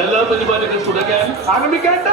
കലാപരിപാടികൾ തുടങ്ങാൻ ആരംഭിക്കേണ്ട.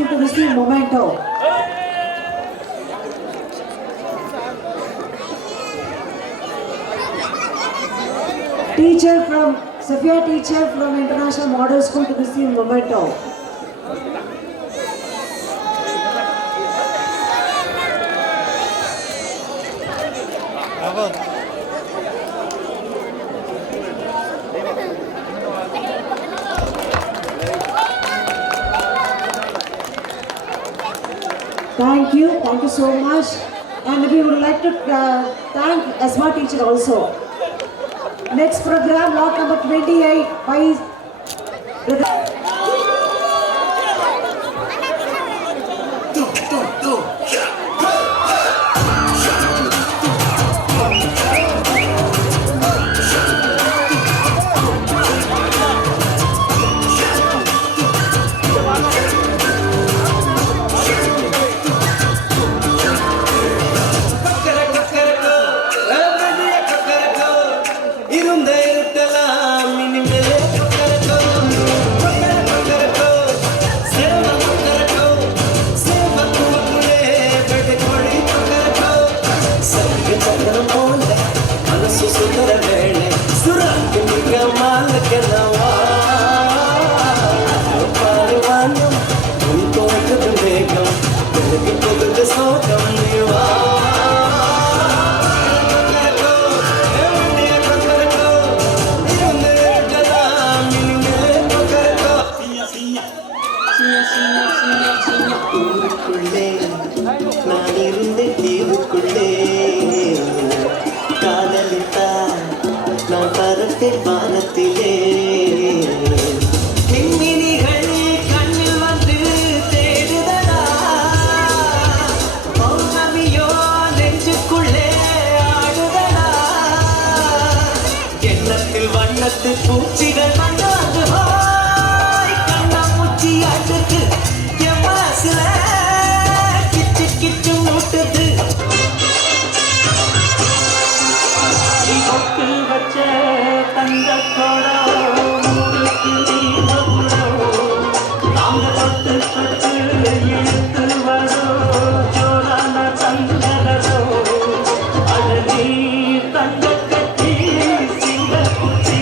School to receive memento. Teacher from Sophia teacher from International Model School to receive memento. Thank you so much. And we would like to thank Asma teacher also. Next program, lot number 28 by வானத்திலே மின்மினிகள் கண்ணில் வந்து தேடுதடா பௌர்ணமியோ நெஞ்சுக்குள்ளே ஆடுதடா எண்ணத்தில் வண்ணத்து பூச்சிகள் வந்தாது ஹோய் கண்ணாமூச்சி ஆட்டுக்கு என் மனசுல கிச்சு கிச்சு மூட்டுது பொட்டு வச்ச தங்கத்தோட மூடுக்கு தீபமுடோ நாங்க தொட்டு தொட்டு இழுத்து வரோ ஜோரான தங்கதோ அது நீ தங்க கட்டி சிங்க குச்சி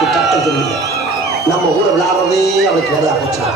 அவனுக்கு கட்டம் தெரியல. நம்ம ஊரை விளையாடுறதே அவனுக்கு வேலையா போச்சா?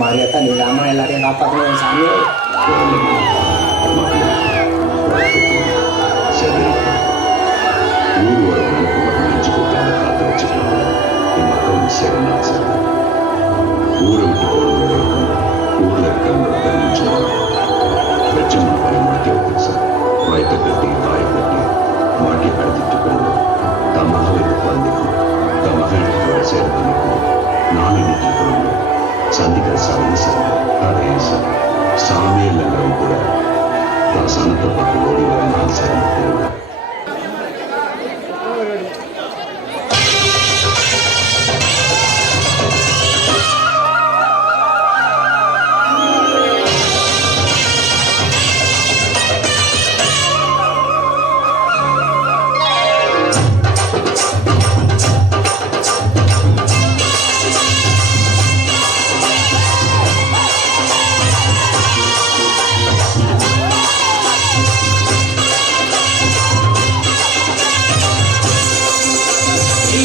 மாரியாத்தா நீ ராமா எல்லாரையும் காப்பாற்றணும் சாமி. சரி, ஊர் ஒரு நினைச்சு கொடுத்தாங்க காத்து வச்சுக்கலாம். என் மக்கள் சேரனா சார் ஊரை விட்டு போறது வரைக்கும் ஊர்ல இருக்கிறவங்க தெரிஞ்சுக்கலாம். பிரச்சனை முளைக்க வைக்க சார் வயத்தை கட்டி காய கட்டி மாட்டி கடத்திட்டு போகணும். தன் மகளுக்கு குழந்தைக்கும் தன் மகளுக்கு சேர்த்து நிற்கும் நானும் நிற்கிறவங்க சந்திக்கிற சாமி சார் அதே சார் சாமி இல்லைங்கிறவங்க கூட தான் சனத்தை பார்த்து ஓடி வர நான் சார் தெரியும்.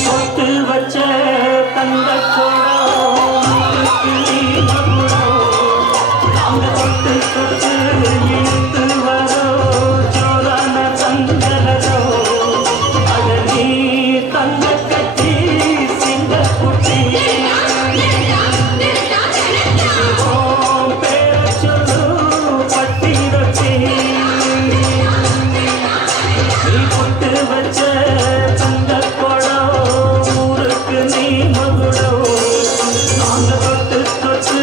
பொட்டு வச்ச தந்த நாங்க தொட்டு தொட்டு இழுத்து வரோ சோழன தங்கரோ அட நீ தங்க கட்டி சிங்க குட்டி பேர சொல்லு பட்டி ரொட்டி நீ பொட்டு வச்ச தந்த நீ மகுடோ நாங்க தொட்டு தொட்டு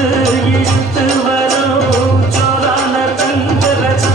இழுத்து வரோம் சோழான தங்கரோ.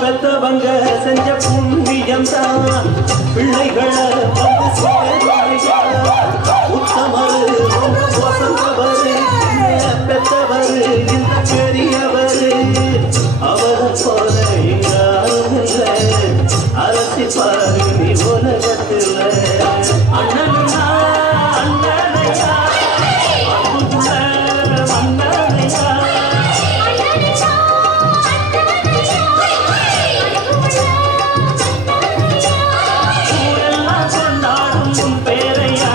பெத்தவங்க செஞ்ச புண்ணியம் தான் பிள்ளைகளை உத்தமரு வசந்தவரு பெத்தவரு இந்த பெரியவரு அவரை போல யாரும் இல்லை அரசி பாரு நீ உலகத்தில் அண்ணனா அண்ணனையா அன்புள்ள மன்னனையா ஊரெல்லாம் கொண்டாடும் பேரையா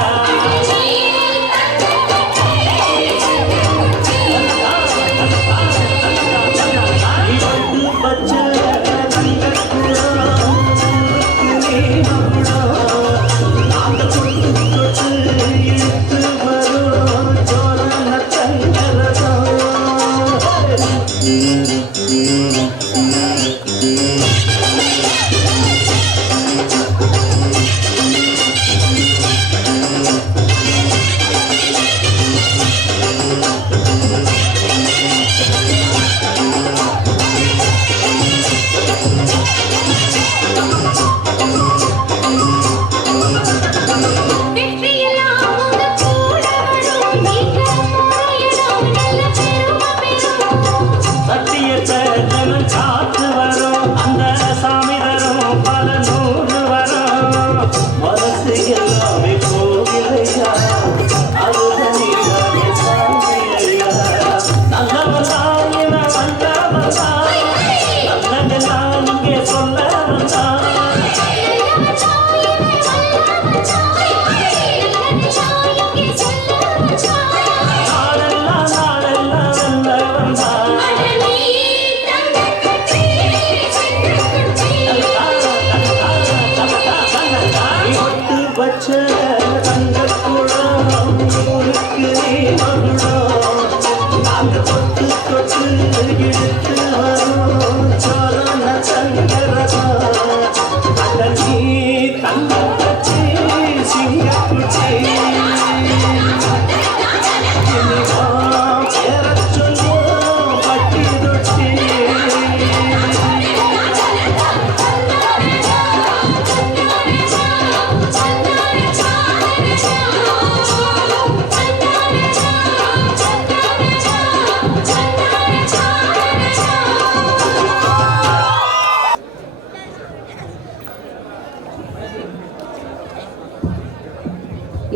வச்ச தங்கக்குடம் ஊருக்கு நீ மகுடம் நாங்க தொட்டு தொட்டு இழுத்து வரோம் சோழன சங்கரதா அந்த நீ தங்க கட்சி சிங்கக்குச்சி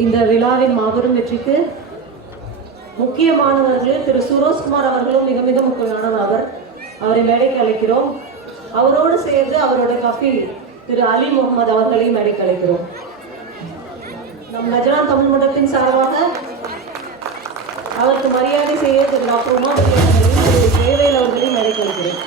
இந்த விழாவின் மாபெரும் வெற்றிக்கு முக்கியமானவர்கள் திரு சுரோஸ்குமார் அவர்களும் மிக மிக முக்கியமானவர். அவரை மேடைக்கு அழைக்கிறோம். அவரோடு சேர்ந்து அவரோட கஃபீல் திரு அலி முகமது அவர்களையும் மேடைக்கு அழைக்கிறோம். நம் நஜரான் தமிழ் மன்றத்தின் சார்பாக அவருக்கு மரியாதை செய்ய திரு டாக்டர் உமாபதி அவர்களையும் திரு தேவேல் அவர்களையும் மேடைக்கு அழைக்கிறேன்.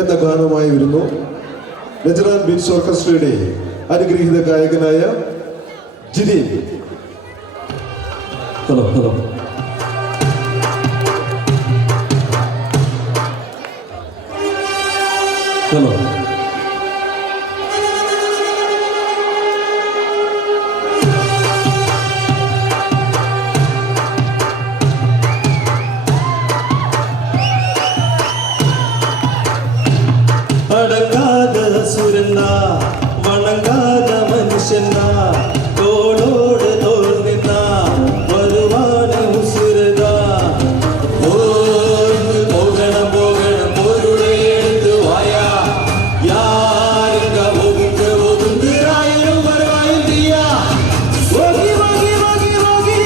എന്ന ഗാനമായി വരുന്നു. നജറാൻ ബീറ്റ്സ് ഓർക്കസ്ട്രയുടെ അനുഗ്രഹീത ഗായകനായ ജിരീൻ. ഹലോ ഹലോ ഹലോ அடங்காத சுரந்தா வணங்காத மனுஷன்னா தோளோடு தோல் நின்னா வருவான உசுரதா போகணும் போகணும் பொருளை எடுத்து வாயா யாருங்க ஒகுந்து ராயிரம் வருவாயில்லையா ஓகி ஓகி ஓகி ஓகி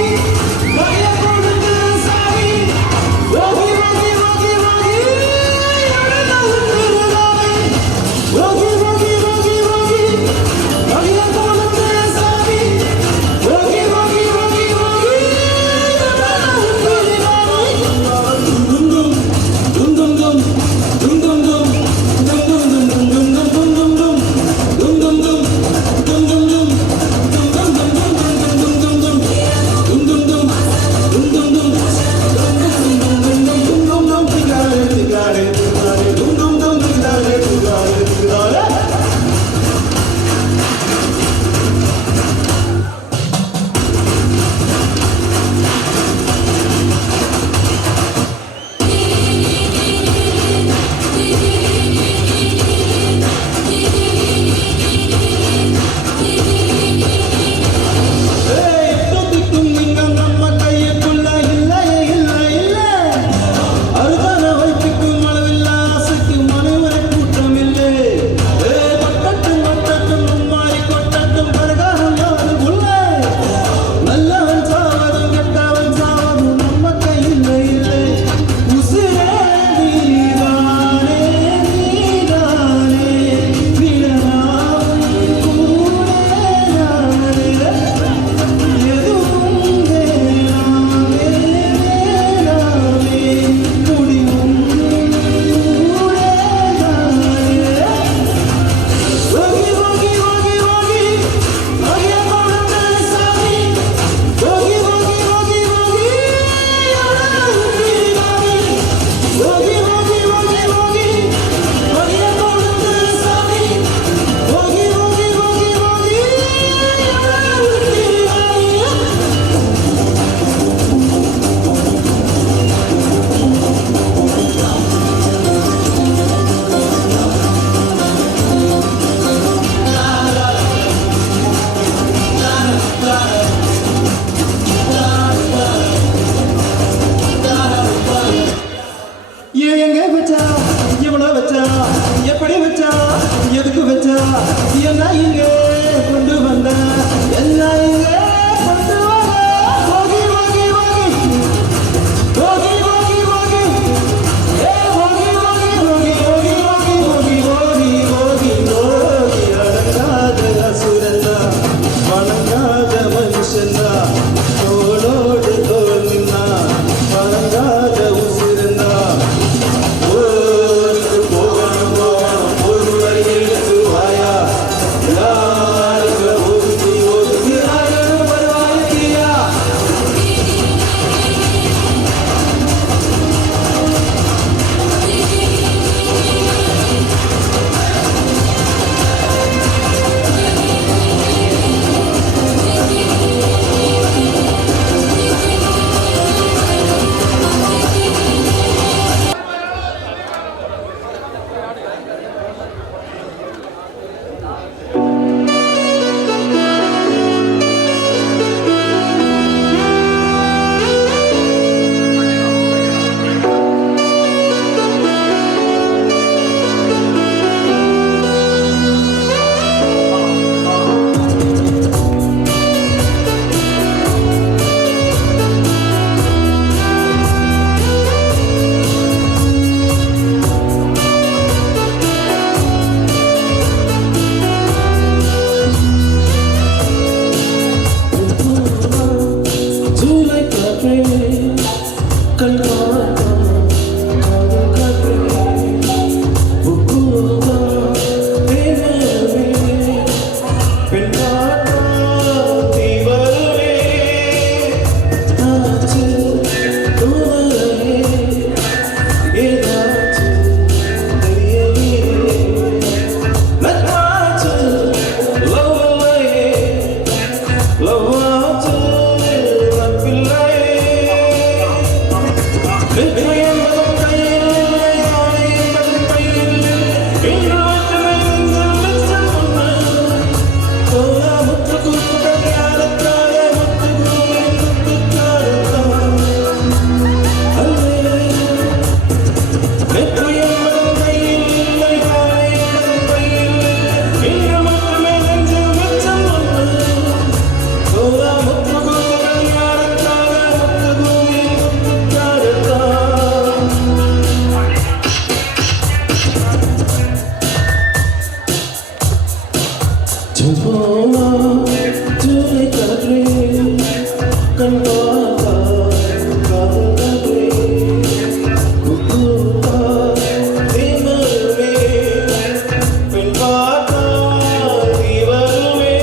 வய கொடுத்து சாமி Ockhi Ockhi Ockhi Ockhi Rogi, rogi, rogi, rogi, rogi, rogi, rogi, செம்போனா July காற்றே கண் பார்த்தா காதல் காற்றே குக்கூத்தா தேமருவே பெண் பார்த்தா நீ வருவே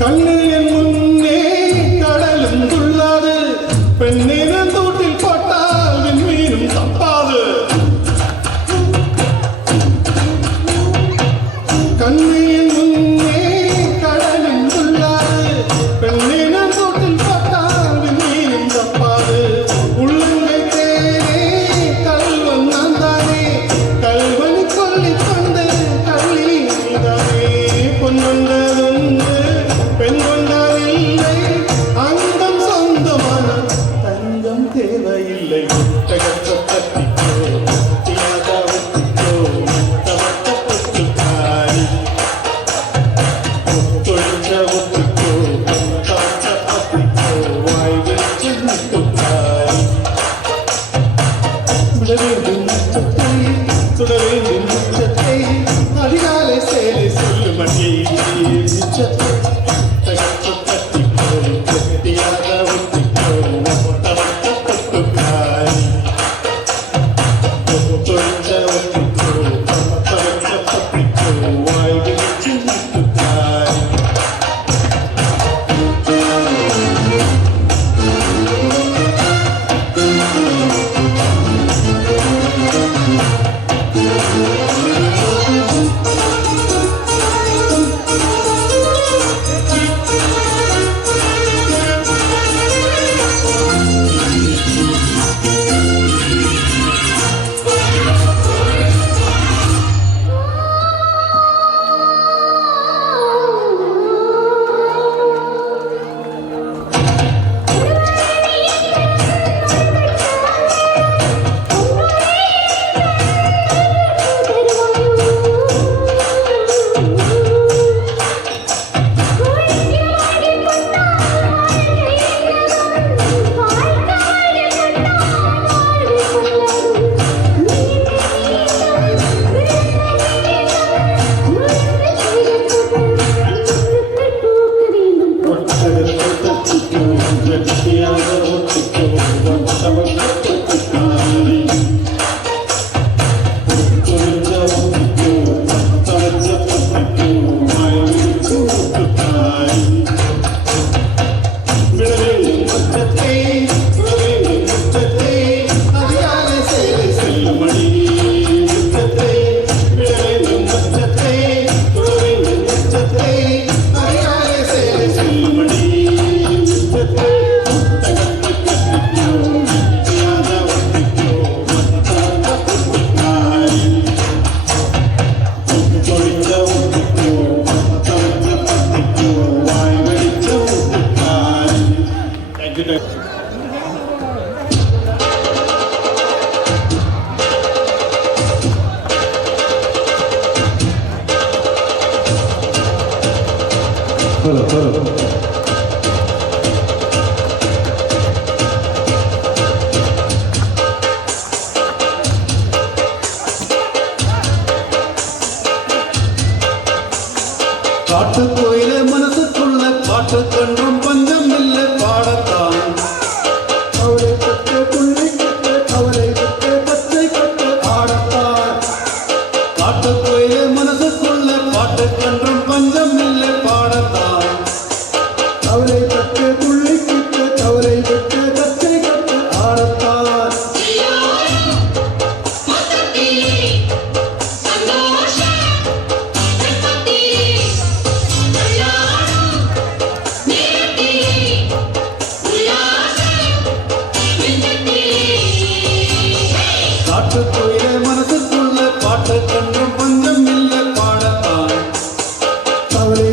கண்ணின் முன்னே கடலும் துள்ளாது பெண்ணின் தூட்டில் போட்டால் விண்மீனும் தப்பாது கண்ணின் முன்னே கடலும் துள்ளாது பெண்ணின் தூட்டில் போட்டால் விண்மீனும் தப்பாது உள்ளங்கை தேனே கல்வன் நான் தானே கல்வன் கொல்லிக் கொண்டு கள்ளி நீதானே பொன் கொண்டதுண்டு பெண் கொண்டதில்லை அங்கம் சொந்தமான தங்கம் தேவையில்லை ஒட்டகத்தை தட்டிக்கோ தியாக ஒட்டிக்கோ மட்டமட்ட பொட்டுக்காரி ஒத்தொழிஞ்ச ஒட்டிக்கோ மட்டமட்ட பத்திக்கோ வாய் வச்சு முட்டுக்காரி சுடவேண்டும் முச்சத்தை சுடவேண்டும் முச்சத்தை அதிகாலை சேலை சொல்லுமடி முச்சத்தை தகர்த்து தட்டிக்கோ கெட்டியாக ஒட்டிக்கோ மட்டமட்ட பொட்டுக்காரி ஒத்தொழிஞ்ச ஒட்டிக்கோ மட்டமட்ட பத்திக்கோ வாய் வச்சு முட்டுக்காரி Hello. காட்டுக்கோயில மனசுக்குள்ள பாட்டு கன்றும் பஞ்சம் இல்லை பாடத்தான் அவரை கட்ட புள்ளி கட்ட அவரை கட்ட பச்சை கட்ட ஆடத்தான் காட்டுக்கோயில மனசுக்குள்ள பாட்டு கன்றும் பஞ்சம் இல்லை பாடத்தான் அவரை கட்ட புள்ளி கட்ட அவரை கட்ட பச்சை கட்ட ஆடத்தான் காட்டுக்கோயில மனசுக்குள்ள பாட்டு கன்றும் பஞ்சம் இல்லை பாடத்தான் அவரை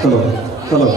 ஹலோ ஹலோ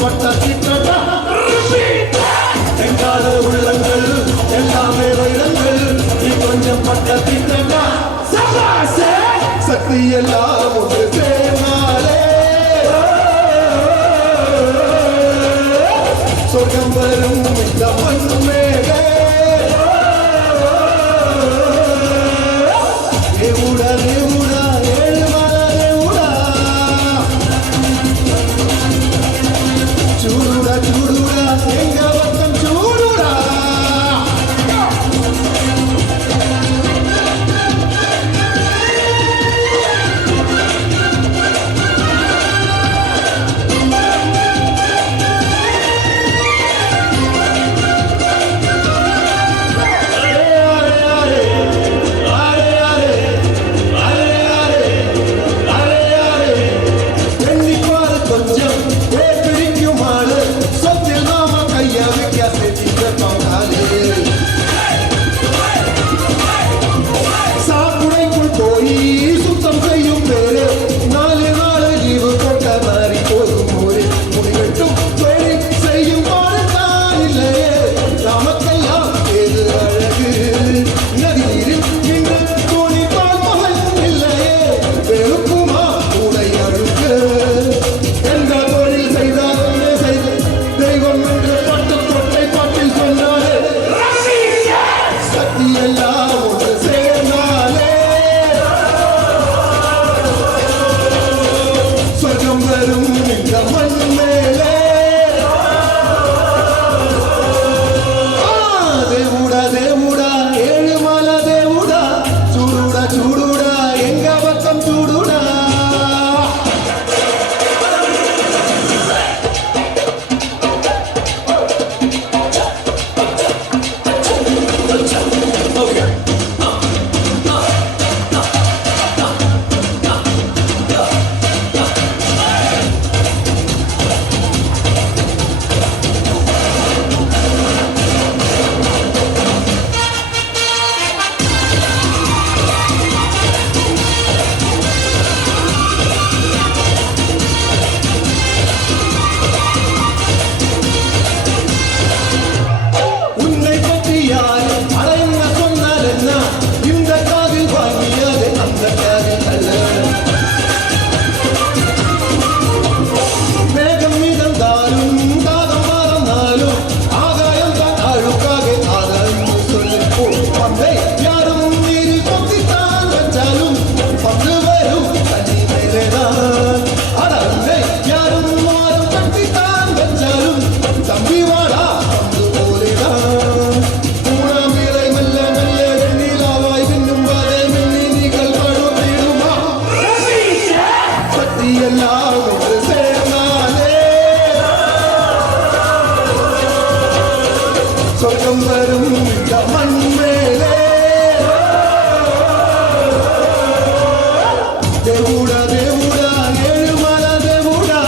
பட்ட திட்டா எங்கால உள்ளங்கள் எல்லாமே வைரங்கள் நீ கொஞ்சம் பட்ட திட்டா சக்தி எல்லாம் ஒன்று சேர்ந்தாலே சொர்க்கம் வரும் இந்த மண் மேலே தேவுடா தேவுடா ஏழுமலை தேவுடா சூடுடா சூடுடா எங்க பக்கம் சூடுடா சொர்க்கம் வரும் இந்த மண் மேலே தேவுடா தேவுடா ஏழுமலை தேவுடா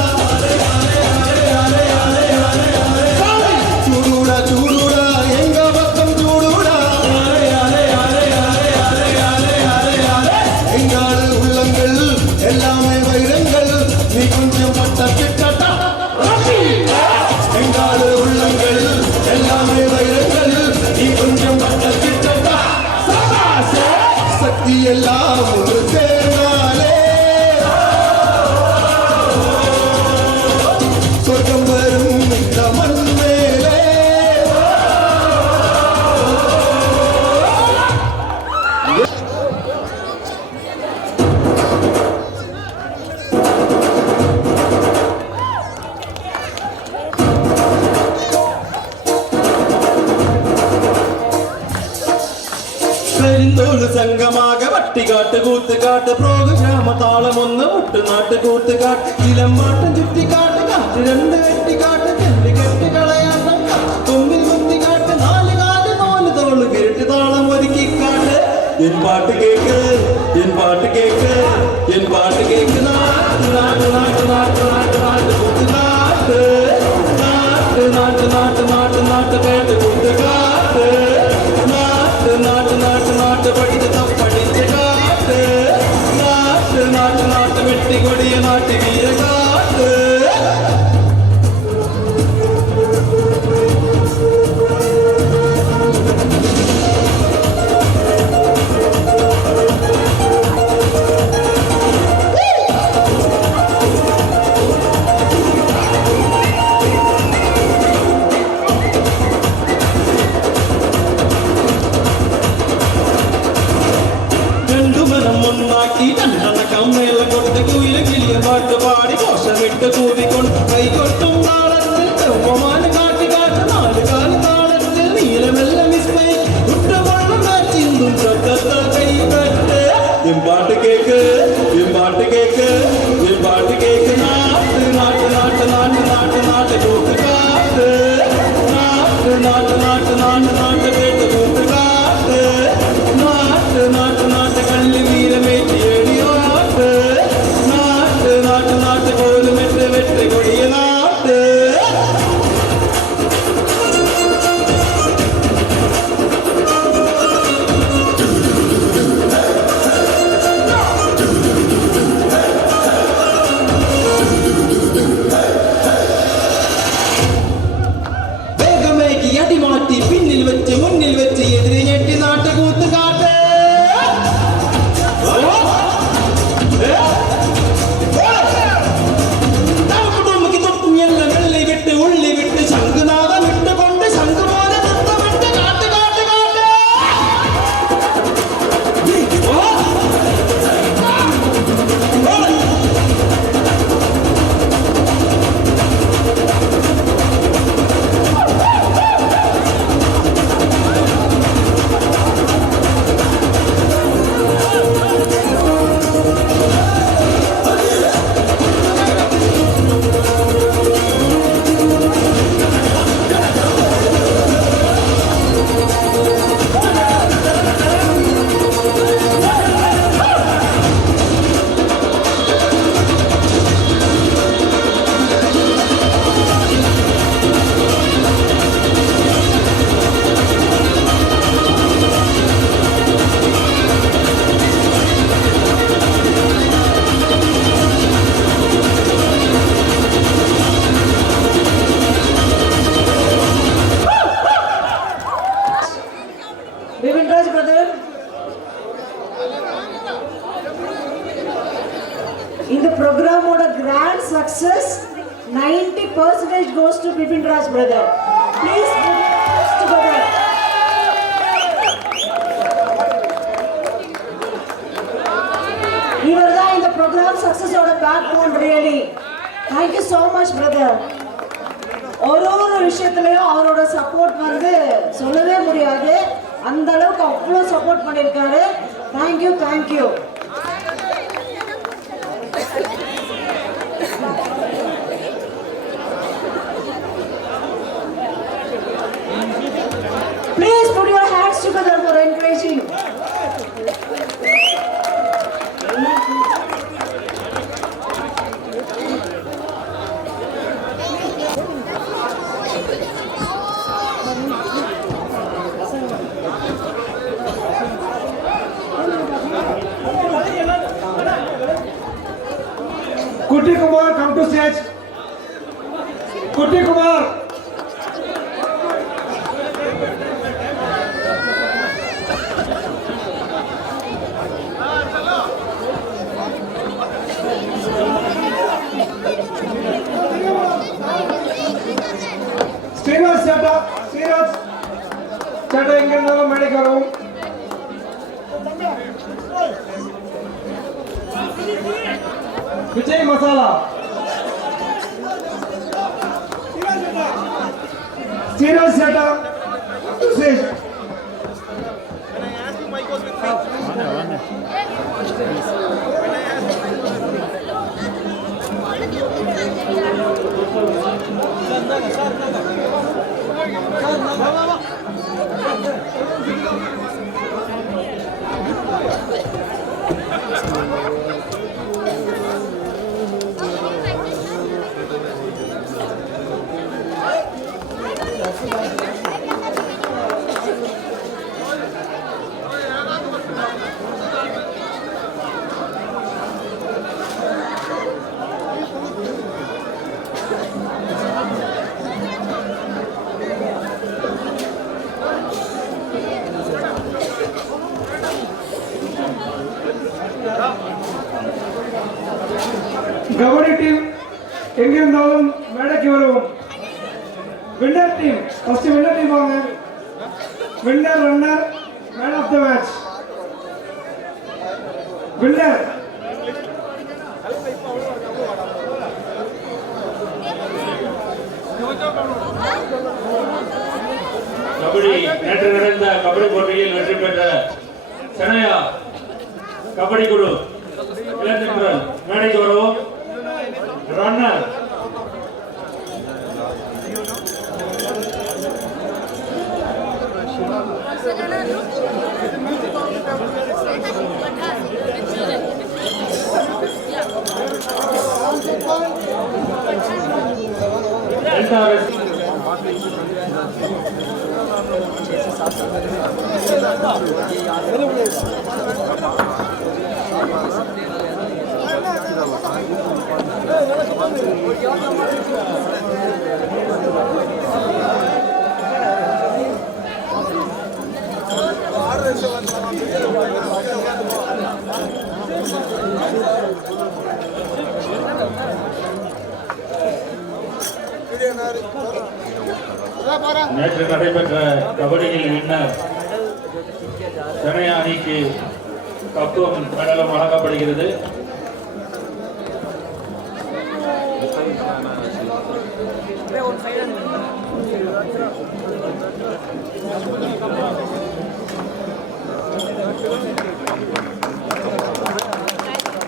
சூடுடா சூடுடா எங்க பக்கம் சூடுடா எங்காடு உள்ளங்கள் எல்லாமே வைரங்கள் நீ கொஞ்சம் பட்ட திட்டா எங்காடு உள்ளங்கள் எல்லாமே வைரங்கள் நீ கொஞ்சம் பட்ட திட்டா சக்தி எல்லாம் ஒரு சேர்ந்தாலே சொர்க்கம் வரும் இந்த மண் மேலே കരിന്തോട് സംഘമാകെ വട്ടിക്കാട്ട് കൂത്തുകാട്ട് പ്രോഗ്രാമ താളം ഒന്ന് ഒട്ടുനാട്ട് കൂത്തുകാട്ട് ചിലമ്പാട്ടം ചുറ്റിക്കാട്ട് കാറ്റ് രണ്ട് വെട്ടിക്കാട്ട് ചെല്ലി കെട്ടി കളയാട്ടം കൊമ്പിൽ കുത്തിക്കാട്ട് നാല് കാല് നാല് തോള് കിരട്ട് താളം ഒരുക്കിക്കാട്ട് എൻ പാട്ട് കേക്ക് എൻ പാട്ട് കേക്ക് എൻ പാട്ട് കേക്ക് നാട്ട് നാട്ട് നാട്ട് നാട്ട് നാട്ട് നാട്ട് കൂത്തുകാട്ട് നാട്ട് നാട്ട് നാട്ട് നാട്ട് നാട്ട് കേട്ട് കൂത്തുകാട്ട് നാട്ട് നാട്ട് നാട്ട് നാട്ട് പഠിച്ച പഠിച്ച കാട്ട് നാട്ട് നാട്ട് നാട്ട് വെട്ടിക്കൊടിയ നാട്ട് വീരകാട്ട് പാട്ട് പാടി കോശമിട്ട് കൂവിക്കൊണ്ട് കൈകൊട്ടും താളത്തിൽ ചെവ്വമാന് കാട്ടി കാട്ട് നാലുകാല് താളത്തിൽ നീലമെല്ലാം വിസ്മയി കുട്ടവണ്ണം മാറ്റിന്തും ചൊക്കത്ത കൈകട്ട് പാട്ട് കേക്ക് പാട്ട് കേക്ക് പാട്ട് കേക്ക് നാട്ട് നാട്ട് നാട്ട് നാട്ട് നാട്ട് നാട്ട് കൂട്ടുകാട്ട് നാട്ട് നാട്ട് നാട്ട് നാട്ട് നാട്ട് കേട്ട് കൂട്ടുകാട്ട് നാട്ട് നാട്ട് നാട്ട് കള്ളി വീരമേറ്റി എടിയോട്ട് നാട്ട് നാട്ട് നാട്ട് പോലും വെട്ട് വെട്ട് കൊടിയ നാട്ട് വേഗമേക്ക് അടിമാറ്റി പിന്നിൽ വെച്ച് മുന്നിൽ വെച്ച് എതിരെ ഞെട്ടി നാട്ട് കൂത്തുകാട്ട് വെള്ളി വിട്ട് ഉള്ളി വിട്ട് ശംഖുനാഥം ഇട്ടുകൊണ്ട് ശംഖു പോലെ നൃത്തമിട്ട് കാട്ട് കാട്ട് കാട്ട് Bipin Raj brother. In the program of a grand success, 90% goes to Bipin Raj brother. Please put your hands together. You are the in the program success of the backbone really. Thank you so much brother. ஒரு விஷயத்துலயும் அவரோட support வந்து சொல்லவே முடியாது. அந்த அளவுக்கு அவ்வளவு support பண்ணிருக்காரு. Thank you, thank you. Please put your hands together for encouraging. Kuti Kumar, come to stage. Kuti Kumar. Srinivas Chata, Srinivas Chata, inge nalla medikaru. Vijay Masala. Srinivas Chata, stage. Gavadi team, எங்கிருந்தாலும் மேடைக்கு வருவோம். Winner team, first winner team வாங்க. Winner runner man of the match. Winner kabaddi போட்டியில் வெற்றி பெற்ற சென்னையா கபடி குழு இளைஞர்கள் மேடைக்கு வருவோம். ரன்னர் நேற்று நடைபெற்ற கபடியில் வின்னர் சென்னையா அணிக்கு கப்பும் மெடலும் வழங்கப்படுகிறது.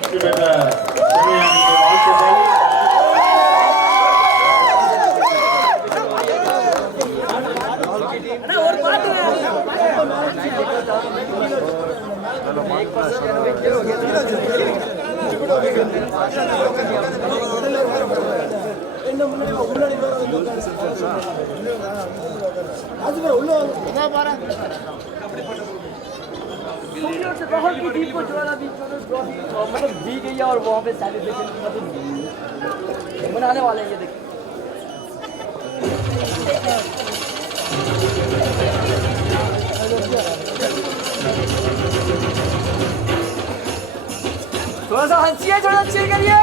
வெற்றி பெற்ற சென்னையா அணிக்கு வாழ்த்துக்கள். से बहुत की टीम को जो है ना मतलब दी गई है और वहाँ पे सेलिब्रेशन मतलब मनाने वाले हैं ये देखिए। थोड़ा सा हंसिए, थोड़ा चिल करिए।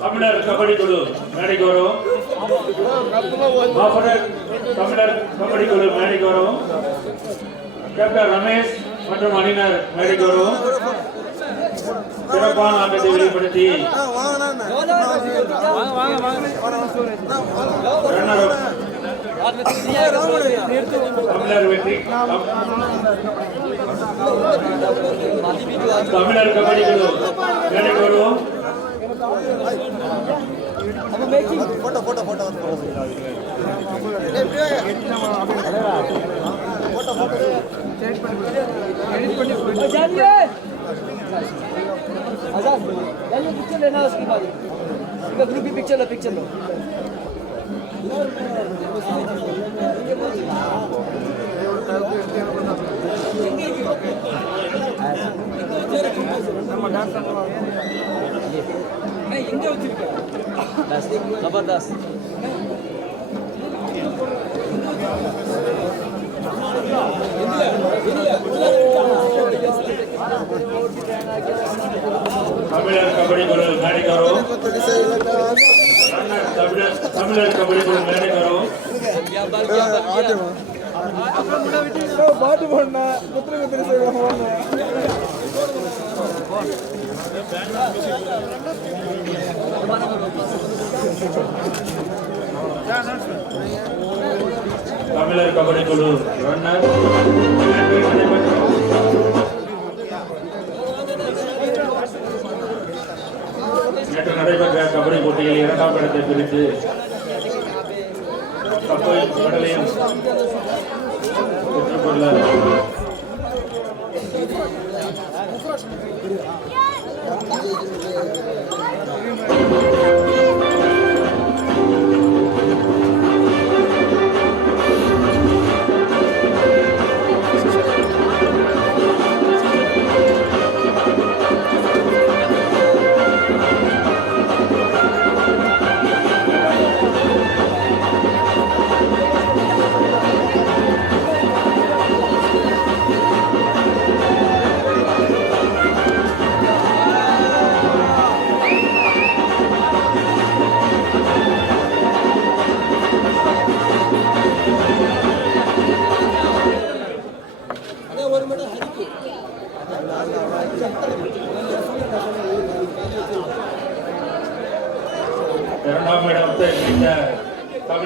தமிழர் கபடி குழு மேடைக்கு வரும். தமிழர் கபடி குழு மேடைக்கு வரும். கேப்டன் ரமேஷ் மற்றும் அணியினர் மேடைக்கு வரும். சிறப்பான ஆட்டத்தை வெளிப்படுத்தி தமிழர் வெற்றி தமிழர் கபடி குழு மேடைக்கு வருவோம். फोटो फोटो फोटो पिक्चर लेना उसके बाद ग्रुप की पिक्चर लो, पिक्चर लो। जबरदस्त தமிழர் கபடி குழு மேடைக்கு வரும். தமிழர் கபடி குழு மேடைக்கு வரும். பாட்டு போடனா குத்துரு குத்துரு செய்வோம். தமிழர் கபடி குழு ரன்னர் நேற்று நடைபெற்ற கபடி போட்டியில் 2ஆம் இடத்தை பிரித்து கப்பையும் மெடலையும் பெற்றுக்கொள்ள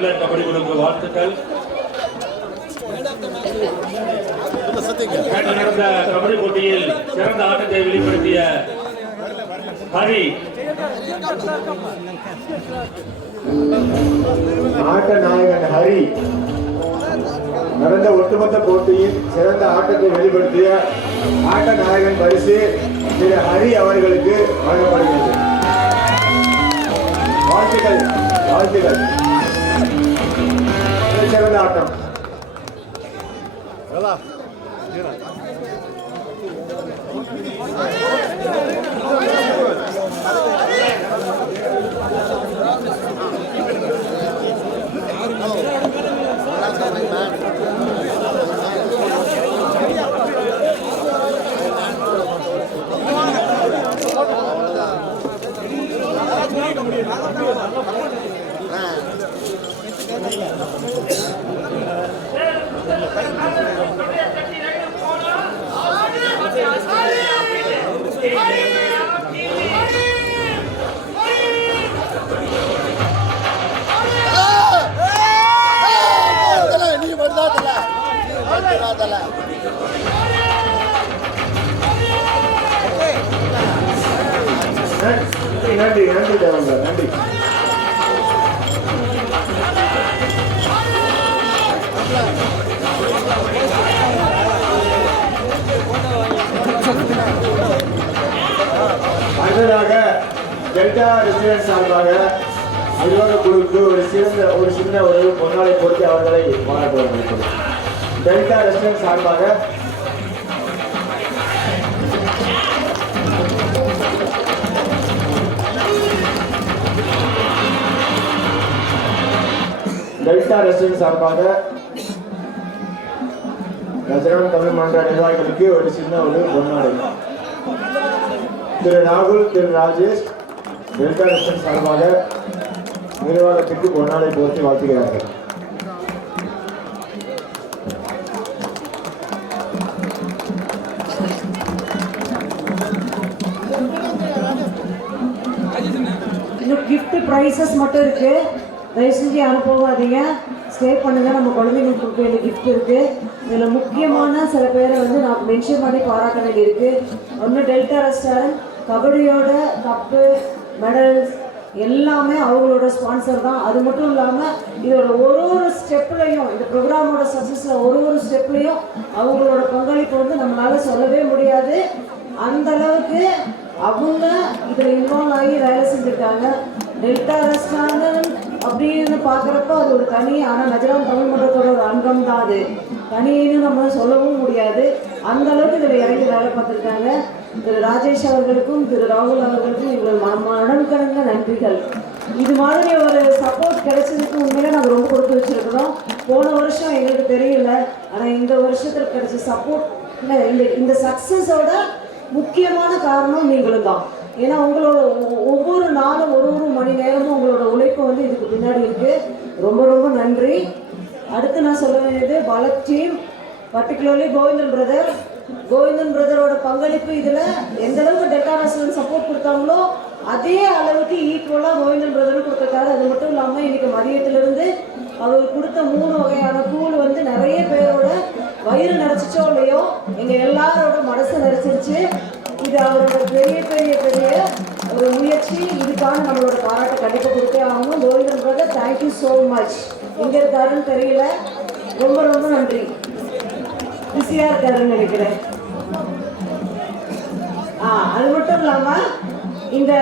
தமிழர் கபடி குழுக்கு வாழ்த்துக்கள். நேற்று நடந்த கபடி போட்டியில் சிறந்த ஆட்டத்தை வெளிப்படுத்திய ஹரி ஆட்ட நாயகன் ஹரி நடந்த ஒட்டுமொத்த போட்டியில் சிறந்த ஆட்டத்தை வெளிப்படுத்திய ஆட்ட நாயகன் பரிசு திரு ஹரி அவர்களுக்கு வழங்கப்படுகிறது. வாழ்த்துக்கள், வாழ்த்துக்கள். சிறந்த ஆட்டம். நன்றி, நன்றி தேவங்க, நன்றி. அடுத்ததாக டெல்டா ரெசிடென்ட் சார்பாக நிர்வாக குழுக்கு ஒரு சின்ன பொன்னாலை பொறுத்து அவர்களை பாராட்டுவார்கள். டெல்டா ரெசிடென்ட் சார்பாக ரஜினாம் தமிழ் மன்ற நிர்வாகிகளுக்கு ஒரு சின்ன பொன்னாடை. திரு ராகுல், திரு ராஜேஷ் டெல்டா ரெசிடென்ட் சார்பாக நிர்வாகத்திற்கு பொன்னாடை போர்த்தி வாழ்த்துகிறார்கள். இன்னும் கிஃப்ட் ப்ரைஸஸ் மட்டும் இருக்கு. தயவு செஞ்சு யாரும் போகாதீங்க, ஸ்டே பண்ணுங்க. நம்ம குழந்தைங்களுக்கு கொடுக்க வேண்டிய கிஃப்ட் இருக்கு. இதில் முக்கியமான சில பேரை நான் மென்ஷன் பண்ணி பாராட்ட வேண்டியிருக்கு. ஒன்று டெல்டா ரெஸ்டாரண்ட், கபடியோட கப்பு மெடல்ஸ் எல்லாமே அவங்களோட ஸ்பான்சர் தான். அது மட்டும் இல்லாமல் இதோட ஒரு ஸ்டெப்லையும், இந்த ப்ரோக்ராமோட சக்ஸஸில் ஒரு ஸ்டெப்லையும் அவங்களோட பங்களிப்பு நம்மளால சொல்லவே முடியாது. அந்த அளவுக்கு அவங்க இதில் இன்வால்வ் ஆகி வேலை செஞ்சுருக்காங்க. டெல்டா ரெஸ்டாரண்ட் அப்படின்னு பார்க்குறப்ப அது ஒரு தனி, ஆனால் நஜரான் தமிழ் மன்றத்தோட ஒரு அங்கம் தான். அது தனின்னு நம்ம சொல்லவும் முடியாது. அந்த அளவுக்கு இதில் இறங்கி வேலை பார்த்துருக்காங்க. திரு ராஜேஷ் அவர்களுக்கும் திரு ராகுல் அவர்களுக்கும் எங்கள் மனம் கலந்த நன்றிகள். இது மாதிரி ஒரு சப்போர்ட் கிடைச்சதுக்கு உண்மையில நாங்கள் ரொம்ப கொடுத்து வச்சிருக்கிறோம். போன வருஷம் எங்களுக்கு தெரியல, ஆனால் இந்த வருஷத்தில் கிடைச்ச சப்போர்ட், இந்த சக்ஸஸோட முக்கியமான காரணம் நீங்களும் தான். ஏன்னா உங்களோட ஒவ்வொரு நாளும் ஒரு மணி நேரமும் உங்களோட உழைப்பு இதுக்கு பின்னாடி இருக்கு. ரொம்ப ரொம்ப நன்றி. அடுத்து நான் சொல்ல வேண்டியது பலக் டீம், பர்டிகுலர்லி கோவிந்தன் பிரதரோட பங்களிப்பு. இதில் எந்த அளவுக்கு டெல்டா ரெஸ்டாரண்ட் சப்போர்ட் கொடுத்தாங்களோ அதே அளவுக்கு ஈக்குவலாக கோவிந்தன் பிரதரும் கொடுத்துருக்காரு. அது மட்டும் இல்லாமல் இன்னைக்கு மதியத்திலிருந்து அவர் கொடுத்த 3 வகையான கூழ் நிறைய பேரோட வயிறு நிறைச்சிச்சோ இல்லையோ எங்கள் எல்லாரோட மனசை நிறைச்சிருச்சு. இது அவரோட பெரிய பெரிய பெரிய ஒரு முயற்சி. இதுக்கான நம்மளோட பாராட்டை கண்டிப்பாக கொடுத்தே ஆகணும். Govindan brother, thank you so much. எங்கே இருக்காருன்னு தெரியல, ரொம்ப ரொம்ப நன்றி. பிஸியாக இருக்காருன்னு நினைக்கிறேன். அது மட்டும் இல்லாமல் இந்த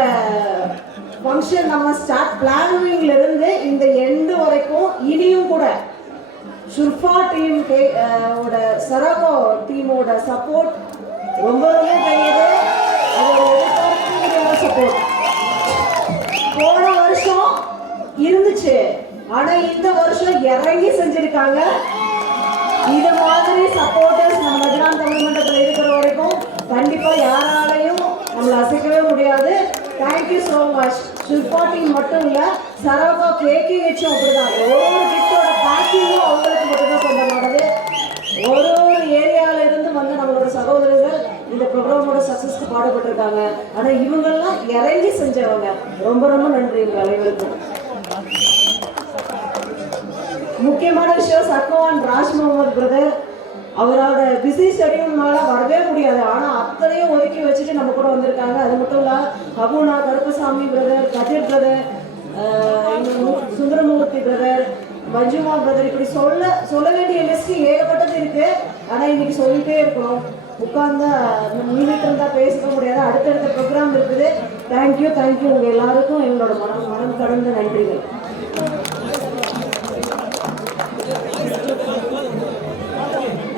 ஃபங்க்ஷன் நம்ம ஸ்டார்ட் பிளானிங்ல இருந்து இந்த எண்டு வரைக்கும் இனியும் கூட ஷுர்ஃபா டீம் ஓட சரகோ டீமோட சப்போர்ட் ரொம்ப ரொம்ப பெரியது. அது சப்போர்ட் போன வருஷம் இருந்துச்சு, ஆனா இந்த வருஷம் இறங்கி செஞ்சிருக்காங்க. இது மாதிரி சப்போர்ட்டர்ஸ் நம்ம நஜரான் தமிழ் மன்றத்தில் இருக்கிற வரைக்கும் கண்டிப்பா யாராலையும் நம்மளை அசைக்கவே முடியாது. Thank you so much. Shilpa team மட்டும் இல்லை, சரவா கேக்கிங்கும் அப்படிதான். ஒவ்வொரு கிஃப்டோட பேக்கிங்கும் அவங்களுக்கு மட்டும்தான் சொந்தமானது. ஒரு ஏரியாவில இருந்து நம்மளோட சகோதரர்கள் இந்த ப்ரோக்ராமோட சக்ஸஸ்க்கு பாடுபட்டிருக்காங்க. ஆனால் இவங்கெல்லாம் இறங்கி செஞ்சவங்க. ரொம்ப ரொம்ப நன்றி உங்கள் அனைவருக்கும். முக்கியமான விஷயம் சத்மவான் ராஜ் முகமது பிரதர் அவரோட பிஸி ஷெடியூல்னால வரவே முடியாது. ஆனால் அத்தனையும் ஒதுக்கி வச்சுட்டு நம்ம கூட வந்திருக்காங்க. அது மட்டும் இல்ல அபுனா கருப்பசாமி பிரதர், கதிர் brother, Sundaramurthy brother, Manjima brother, இப்படி சொல்ல வேண்டிய லிஸ்ட் ஏகப்பட்டது இருக்கு. ஆனால் இன்னைக்கு சொல்லிட்டே இருக்கணும், உட்கார்ந்தா நின்றுட்டு இருந்தா பேசிக்க முடியாது. அடுத்தடுத்த ப்ரோக்ராம் இருக்குது. தேங்க்யூ உங்க எல்லாருக்கும் எங்களோட மனம் கடந்த நன்றிகள்.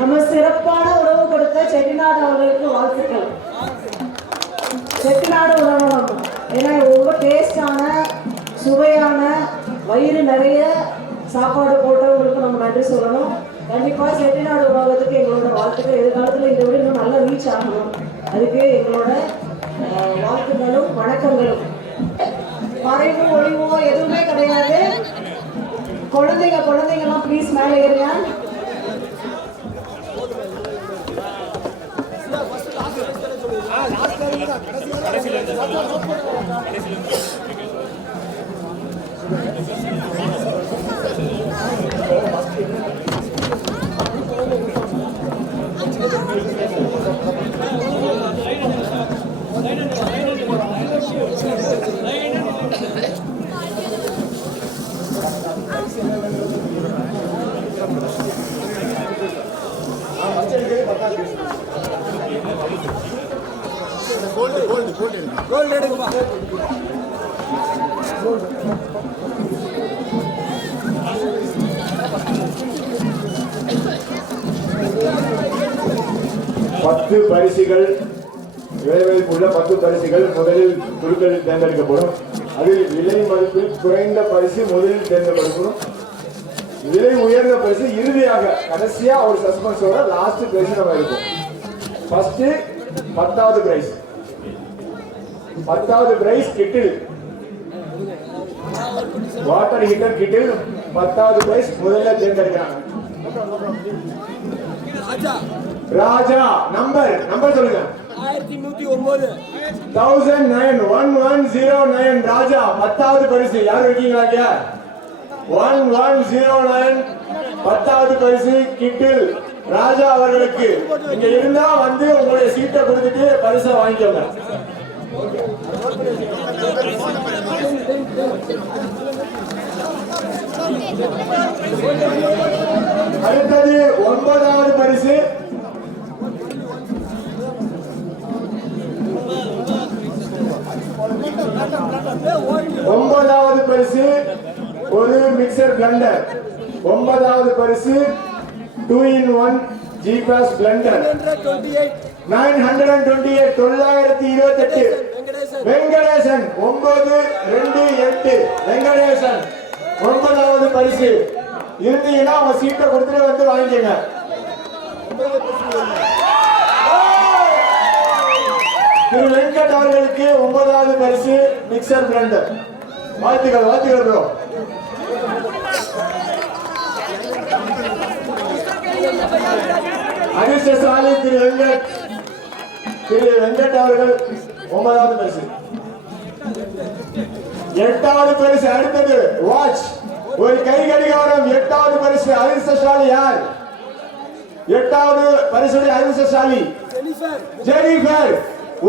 நம்ம சிறப்பான உணவு கொடுத்த செட்டிநாடு அவர்களுக்கு வாழ்த்துக்கள். செட்டிநாடு உணவகம் ஏன்னா ரொம்ப டேஸ்டான சுவையான வயிறு நிறைய சாப்பாடு போட்டவங்களுக்கு நம்ம நன்றி சொல்லணும். கண்டிப்பாக செட்டிநாடு உணவகத்துக்கு எங்களோட வாழ்த்துக்கள். எதிர்காலத்தில் இதை விட இன்னும் நல்லா ரீச் ஆகணும். அதுக்கு எங்களோட வாழ்த்துக்களும் வணக்கங்களும். மறைவோ ஒளிவோ எதுவுமே கிடையாது. குழந்தைங்கலாம் ப்ளீஸ் மேலே ஏறுங்க. கோல்டு எடுக்குமா? 10 பரிசுகள் விளைவிப்புள்ள 10 பரிசுகள் முதலில் குழுக்களில் தேர்ந்தெடுக்கப்படும். அதில் விலை மதிப்பில் குறைந்த பரிசு முதலில் தேர்ந்தெடுக்கப்படும். விலை உயர்ந்த பரிசு இறுதியாக கடைசியா ஒரு சஸ்பென்ஸோட லாஸ்ட் பிரைஸ் நம்ம இருக்கும். ஃபர்ஸ்ட் 10வது பிரைஸ். 10வது பிரைஸ் கிட்டில், வாட்டர் ஹீட்டர் கிட்டில் 10வது பிரைஸ் முதல்ல தேர்ந்தெடுக்கிறாங்க. ராஜா நம்பர் சொல்லுங்க. 1109 ராஜா 10வது பரிசு. யார் இருக்கீங்களா? 1109 10வது பரிசு கிட்டில் ராஜா அவர்களுக்கு. இங்க இருந்தா வந்து உங்களுடைய சீட்டை கொடுத்துட்டு பரிசை வாங்கிக்கோங்க. அடுத்தது 9வது பரிசு. 9வது பரிசு ஒரு மிக்சர் பிளண்டர். 9வது பரிசு 2-in-1 G-Pass blender. 928 Venkatesan 928 Venkatesan 9வது பரிசு. இருந்தீங்கன்னா அவங்க சீட்டை கொடுத்துட்டு வந்து வாங்கிக்கங்க. திரு வெங்கட் அவர்களுக்கு 9வது பரிசு மிக்சர் பிளண்டர். வாழ்த்துக்கள் ப்ரோ. அதிர்ஷ்டசாலி திரு வெங்கட் அவர்கள் 9வது பரிசு. 8வது பரிசு. அடுத்தது வாட்ச், ஒரு கை கடிகாரம். 8வது பரிசு அதிர்ஷ்டசாலி யார்? 8வது பரிசுடைய அதிர்ஷ்டசாலி ஜெனிஃபர்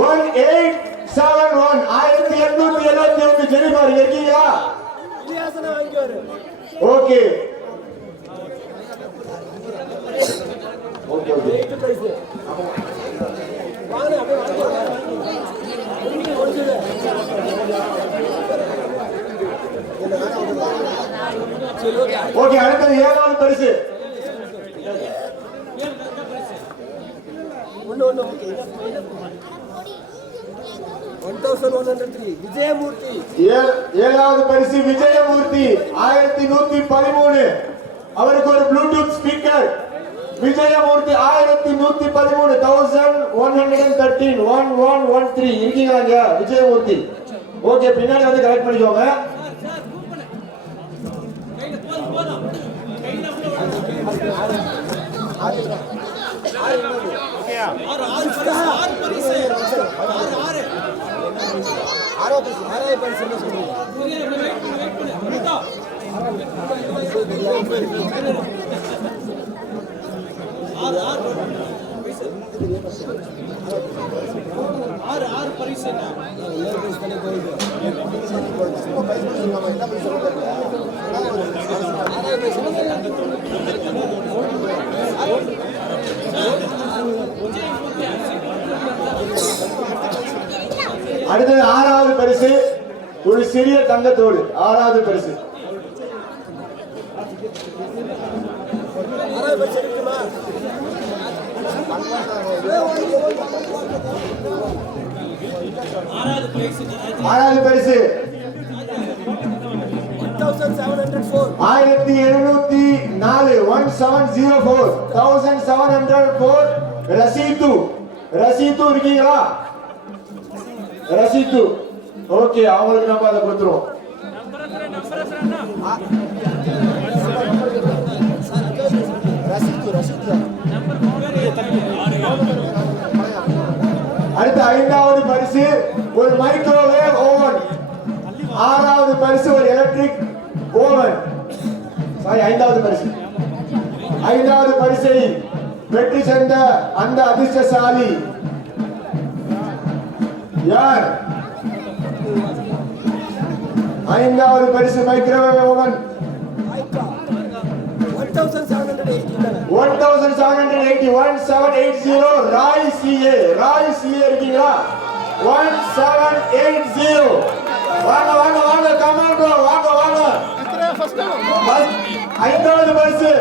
1871 1871 ஜெனிஃபர் இருக்கீங்களா? ஓகே. ஓகே, அடுத்தது 7வது பரிசு. விஜயமூர்த்தி. 7வது பரிசு விஜயமூர்த்தி 1113. அவருக்கு ஒரு ப்ளூடூத் ஸ்பீக்கர். விஜயமூர்த்தி 1113 1113 1113 இருக்கீங்களா விஜயமூர்த்தி? ஓகே, பின்னாடி வந்து கலெக்ட் பண்ணிக்கோங்க. அடுத்தது 6வது பரிசு ஒரு சிறிய தங்கத்தோடு. 6வது பரிசு ஆறாவது பரிசு 1704 1704 ரசீது இருக்கீங்களா? ரசீது ஓகே, அவங்களுக்கு நம்ம அதை கொடுத்துருவோம். அடுத்த 5வது பரிசு ஒரு மைக்ரோவேவ் ஓவன். 6வது பரிசு ஒரு எலக்ட்ரிக் ஓவன். சாரி, 5வது பரிசு. 5வது பரிசை வெற்றி சென்ற அந்த அதிர்ஷ்டசாலி யார்? 5வது பரிசு microwave oven 1780 Rai CA. Rai CA இருக்கீங்களா? 1780. வாங்க வாங்க வாங்க, கமான் ப்ரோ, வாங்க வாங்க. 5வது பரிசு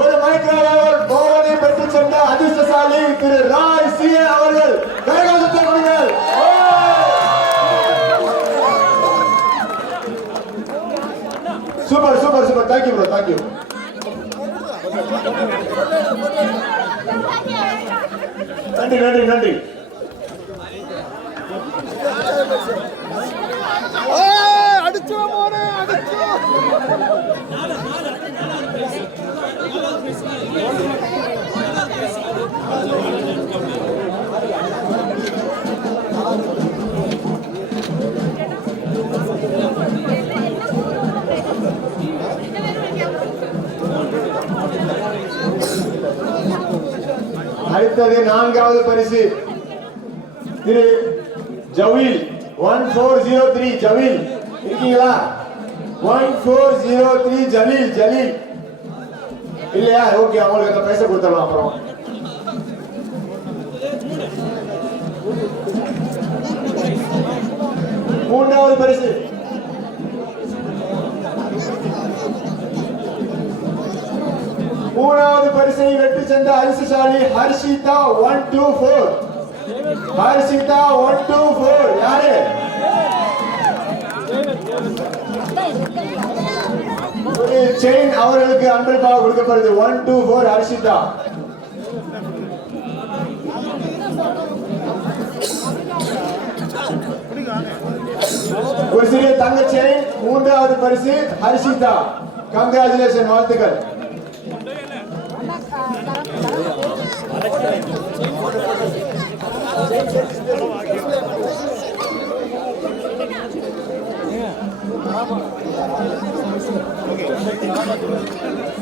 ஒரு மைக்ரோவேவ் ஓவனை பெற்று சென்ற அதிர்ஷ்டசாலி திரு ராய் சிஏ அவர்கள். கைகோசத்தை கொடுங்கள். Super super super, thank you bro, thank you. நன்றி நன்றி நன்றி. அடுத்தது 4வது பரிசு திரு ஜவீல் 1403. ஜவீல் இருக்கீங்களா? 1403 ஜலீல். ஜலீல் இல்லையா? ஓகே, அவங்களுக்கு அந்த பைசா கொடுத்துடலாம். அப்புறம் 3வது பரிசு 3வது பரிசை வெற்றி சென்ற அதிர்ஷ்டசாலி ஹர்ஷிதா 124. ஹர்ஷிதா 124 யாரு? ஒரு செயின் அவர்களுக்கு அன்பளிப்பாக கொடுக்கப்படுது. 124 ஹர்ஷிதா. ஒரு சிறிய தங்க செயின் 3வது பரிசு ஹர்ஷிதா. கங்க்ராச்சுலேஷன், வாழ்த்துக்கள்.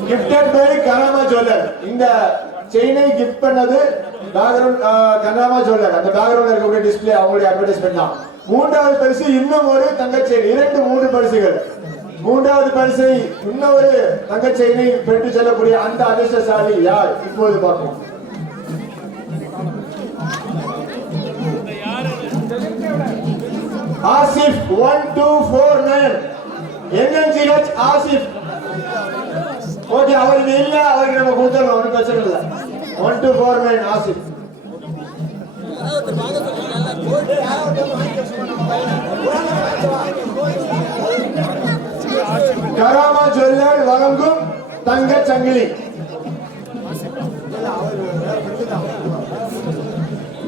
Gifted by Karama jeweller. இந்த செயினை கிஃப்ட் பண்ணது பேக்ரவுண்ட் கராமா ஜுவல்லர். அந்த பேக்ரவுண்ட்ல இருக்கக்கூடிய டிஸ்ப்ளே அவங்களுடைய அட்வர்டைஸ்மென்ட் தான். 3வது பரிசு இன்னும் ஒரு தங்க செயின். 3 பரிசுகள். 3வது பரிசை இன்னொரு தங்க செயினை பெற்று செல்லக்கூடிய அந்த அதிர்ஷ்டசாலி யார்? இப்போது பார்ப்போம். ஆசிப் 1249. NNGH ஆசிப். ஓகே, அவருக்கு இல்ல, அவருக்கு நம்ம கொடுத்துடலாம், ஒன்றும் பிரச்சனை இல்லை. 1249 ஆசிப். கராமா ஜுவல்லர் வழங்கும் தங்க சங்கிலி.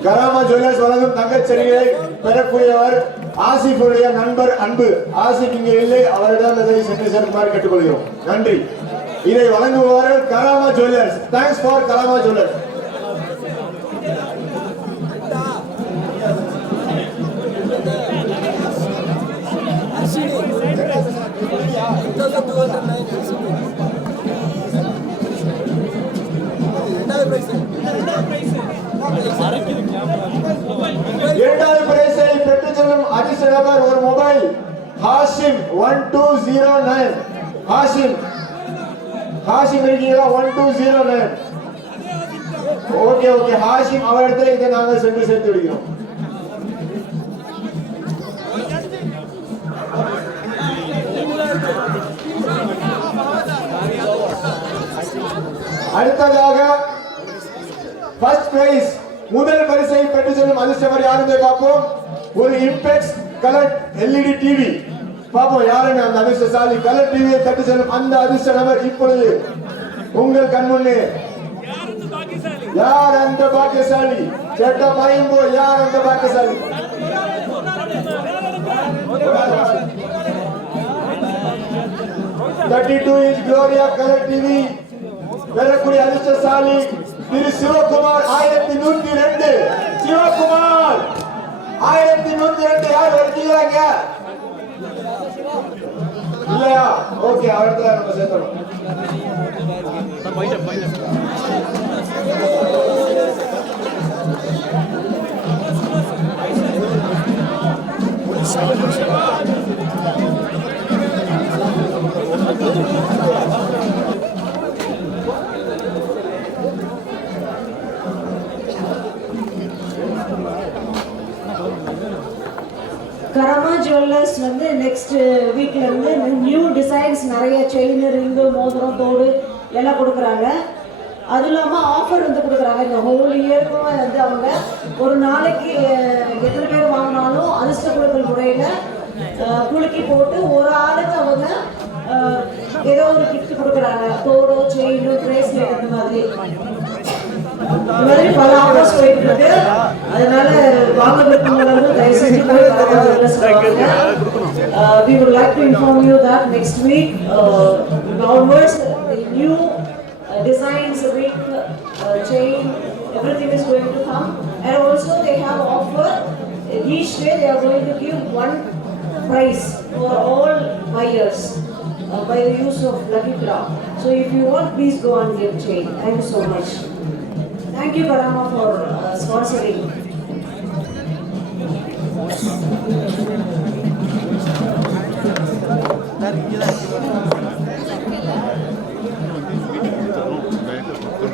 கராமா ஜுவல்லர்ஸ் வழங்கும் தங்க சங்கிலியை பெறக்கூடியவர் ஆசிஃபுடைய நண்பர் அன்பு. ஆசிப் இங்கே இல்லை, அவரிடம் இதை சென்று சேர்க்குமாறு கேட்டுக்கொள்கிறோம். நன்றி. இதை வழங்குபவர்கள் Karama jewellers. Thanks for Karama jewellers. இரண்டாவது பிரைஸை பெற்றுச் செல்லும் அதிர்ஷ்ட நபர் ஒரு மொபைல் ஹாஷிம் 1209. ஹாஷிம் இருக்கீங்களா? 1209. ஓகே ஓகே, ஹாஷிம் அவரிடத்துல இதை நாங்கள் சென்று சேர்த்து விடுகிறோம். அடுத்ததாக ஃபர்ஸ்ட் பிரைஸ் முதல் பரிசை பெற்றுச் செல்லும் அதிர்ஷ்டவர் யாருன்னு பார்ப்போம். ஒரு இம்பெக்ஸ் கலர் LED டிவி. பாப்போம் யாருன்னு அந்த அதிர்ஷ்டசாலி. கலர் டிவியை தட்டு செல்லும் அந்த அதிர்ஷ்ட நபர் இப்பொழுது உங்கள் கண்முன்னே. யார் அந்த பாக்கியசாலி? கேட்ட பயம்போ, யார் அந்த பாக்கியசாலி? "32" Gloria கலர் டிவி பெறக்கூடிய அதிர்ஷ்டசாலி திரு சிவகுமார் 1102. சிவகுமார் 1102. யார் இருக்கீங்க? இல்லையா? ஓகே, அவர்தான் நம்ம சேர்த்தோம். கரமா ஜுவல்லர்ஸ் வந்து நெக்ஸ்ட் வீக்ல இருந்து நியூ டிசைன்ஸ் நிறைய செயின், ரிங்கு, மோதிரம், தோடு எல்லாம் கொடுக்குறாங்க. அது இல்லாமல் ஆஃபர் வந்து கொடுக்குறாங்க. இந்த ஹோல் இயருக்கும் வந்து அவங்க ஒரு நாளைக்கு எத்தனை பேர் வாங்கினாலும் அதிர்ஷ்ட குழுக்கள் முறையில் குலுக்கி போட்டு ஒரு ஆளுக்கு அவங்க ஏதோ ஒரு கிஃப்ட் கொடுக்குறாங்க. தோடோ, செயின், பிரேஸ்லெட் அந்த மாதிரி பல ஆஃபர்ஸ் போயிட்டு இருக்கு. அதனால வாங்க விருப்பமுள்ளவர்கள் தயவு செஞ்சு போய் சொல்லுங்க. We would like to inform you that next week onwards the new designs, ring, chain, everything is going to come, and also they have offer. Each day they are going to give one prize for all buyers by the use of Lucky Draw. So if you want, please go and give chain. Thank you so much. Thank you, Karama, for sponsoring.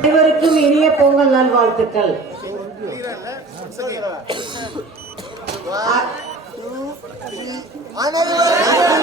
அனைவருக்கும் இனிய பொங்கல் நல்வாழ்த்துக்கள். அனைவரும்